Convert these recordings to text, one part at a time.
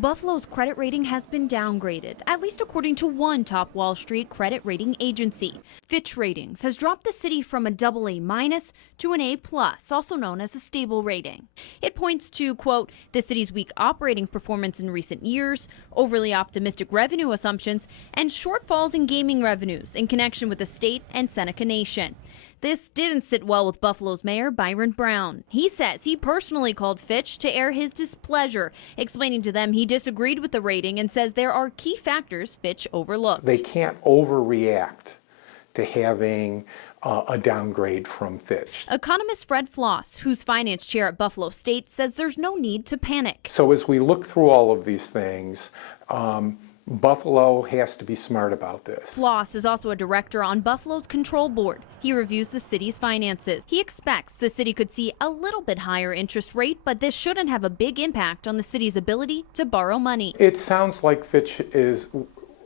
Buffalo's credit rating has been downgraded, at least according to one top Wall Street credit rating agency. Fitch Ratings has dropped the city from a AA- to an A+, also known as a stable rating. It points to, quote, the city's weak operating performance in recent years, overly optimistic revenue assumptions, and shortfalls in gaming revenues in connection with the state and Seneca Nation. This didn't sit well with Buffalo's Mayor Byron Brown. He says he personally called Fitch to air his displeasure, explaining to them he disagreed with the rating and says there are key factors Fitch overlooked. They can't overreact to having a downgrade from Fitch. Economist Fred Floss, who's finance chair at Buffalo State, says there's no need to panic. So as we look through all of these things, Buffalo has to be smart about this. Floss is also a director on Buffalo's control board. He reviews the city's finances. He expects the city could see a little bit higher interest rate, but this shouldn't have a big impact on the city's ability to borrow money. It sounds like Fitch is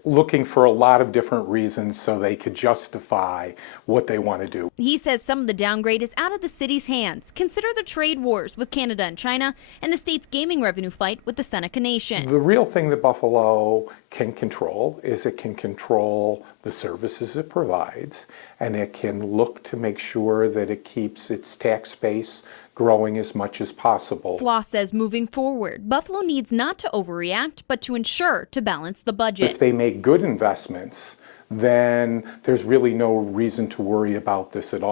looking for a lot of different reasons so they could justify what they want to do. He says some of the downgrade is out of the city's hands. Consider the trade wars with Canada and China and the state's gaming revenue fight with the Seneca Nation. The real thing that Buffalo can control is it can control the services it provides, and it can look to make sure that it keeps its tax base growing as much as possible. Floss says moving forward, Buffalo needs not to overreact, but to ensure to balance the budget. If they make good investments, then there's really no reason to worry about this at all.